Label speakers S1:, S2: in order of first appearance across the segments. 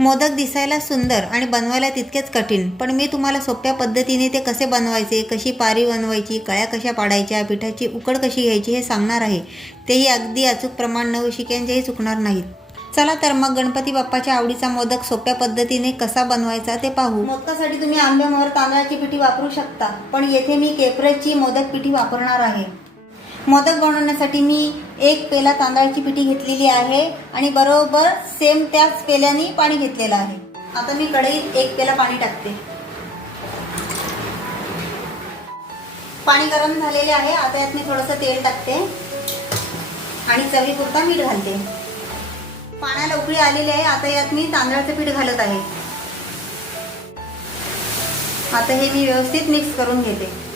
S1: मोदक दिसायला सुंदर आणि बनवायला तितकेच कठीण. पण मी तुम्हाला सोप्या पद्धतीने ते कसे बनवायचे कशी पारी बनवायची कळ्या कशा पाडायच्या पिठाची उकड कशी घ्यायची हे सांगणार आहे. तेही अगदी अचूक प्रमाण नवशिक्यांचेही चुकणार नाहीत. चला तर मग गणपती बाप्पाच्या आवडीचा मोदक सोप्या पद्धतीने कसा बनवायचा ते पाहू. मोदकासाठी तुम्ही आंब्यामोहर तांदळाची पिठी वापरू शकता पण येथे मी केपरेची मोदक पिठी वापरणार आहे. मोदक बनवण्यासाठी मी एक पेला तांदळाची पिठी घेतलेली आहे आणि बरोबर सेम त्याच पेल्याने पाणी घेतलेलं आहे. आता मी कढईत एक पेला पाणी टाकते. पाणी गरम झालेले आहे. आता यात मी थोडंसं तेल टाकते आणि चवीपुरता मीठ घालते. पाण्याला उकळी आलेली आहे. आता यात मी तांदळाचं पीठ घालत आहे. आता हे मी व्यवस्थित मिक्स करून घेते.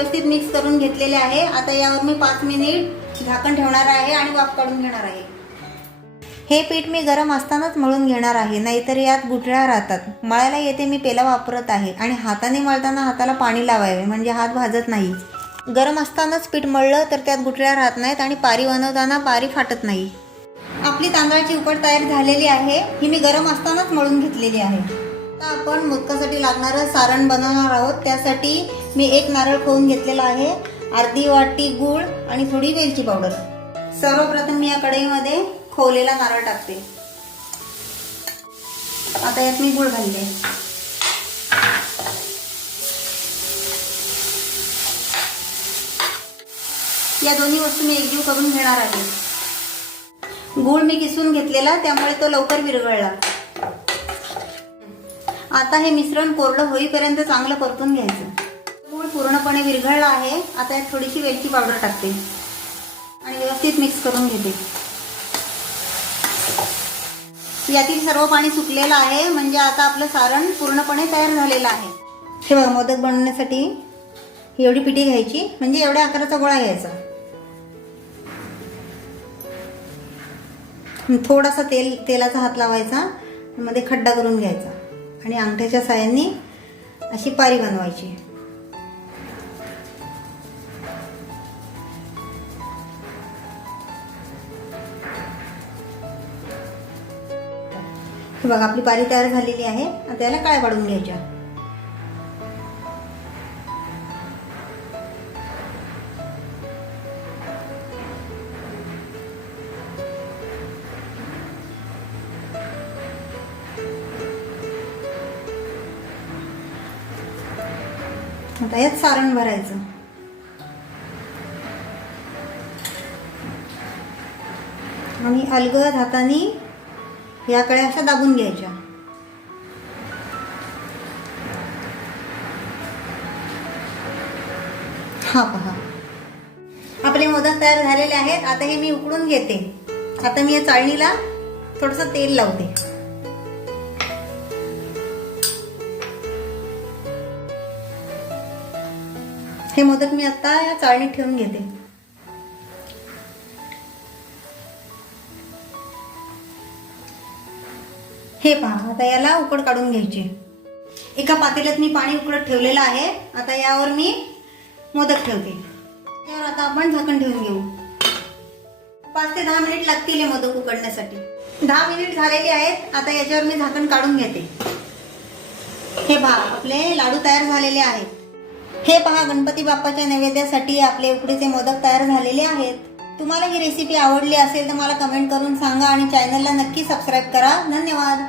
S1: व्यवस्थित मिक्स करून घेतलेले आहे. आता यावर मी पाच मिनिट झाकण ठेवणार आहे आणि वाफ काढून घेणार आहे. हे पीठ मी गरम असतानाच मळून घेणार आहे नाहीतर यात गुठळ्या राहतात. मळायला येते मी पेला वापरत आहे आणि हाताने मळताना हाताला पाणी लावावे म्हणजे हात भाजत नाही. गरम असतानाच पीठ मळलं तर त्यात गुठळ्या राहत नाहीत आणि पारी बनवताना पारी फाटत नाही. आपली तांदळाची उकड तयार झालेली आहे. ही मी गरम असतानाच मळून घेतलेली आहे. आता आपण मोदकासाठी लागणारं सारण बनवणार आहोत. त्यासाठी मी एक नारळ खोवून घेतलेला आहे. अर्धी वाटी गूळ आणि थोडी वेलची पावडर. सर्वप्रथम मी या कढईमध्ये खोवलेला नारळ टाकते. आता यात मी गूळ घालते. या दोन्ही वस्तू मी एकजीव करून घेणार आहे. गूळ मी किसून घेतलेला त्यामुळे तो लवकर विरघळला. आता हे मिश्रण कोरडं होईपर्यंत चांगलं परतून घ्यायचं. गूळ पूर्णपणे विरघळला आहे. आता यात थोडीशी वेलची पावडर टाकते. आणि व्यवस्थित मिक्स करून घेते. यातील सर्व पाणी सुकलेलं आहे. म्हणजे आता आपलं सारण पूर्णपणे तयार झालेलं आहे. हे बघा मोदक बनवण्यासाठी एवढी पिठी घ्यायची. म्हणजे एवढ्या आकाराचा गोळा घ्यायचा. थोडासा तेल तेलाचा हात लावायचा. मध्ये खड्डा करून घ्यायचा. आणि अंगठ्याच्या साह्याने अशी पारी बनवायची. बघा आपली पारी तयार झालेली आहे. आता याला काळ्या पाडून घ्यायच्या. आता यात सारण भरायचं. आणि अलगद हाताने याकडे अशा दाबून घ्यायच्या. हा पहा. आपले मोदक तयार झालेले आहेत. आता हे मी उकडून घेते. आता मी या चाळणीला थोडस तेल लावते. हे मोदक मी आता या चाळणीत ठेवून घेते. हे पहा आता याला उकड काढून घ्यायची. एका पातेल्यात मी पाणी उकडत ठेवलेलं आहे. आता यावर मी मोदक ठेवते. त्यावर आता आपण झाकण ठेवून घेऊ. पाच ते दहा मिनिट लागतील हे मोदक उकडण्यासाठी दहा मिनिट झालेले आहेत. आता याच्यावर मी झाकण काढून घेते. हे पहा आपले लाडू तयार झालेले आहेत. हे पहा गणपती बाप्पाच्या नैवेद्यासाठी आपले उकडीचे मोदक तयार झालेले आहेत. तुम्हाला ही रेसिपी आवडली असेल तर मला कमेंट करून सांगा आणि चॅनलला नक्की सबस्क्राईब करा. धन्यवाद.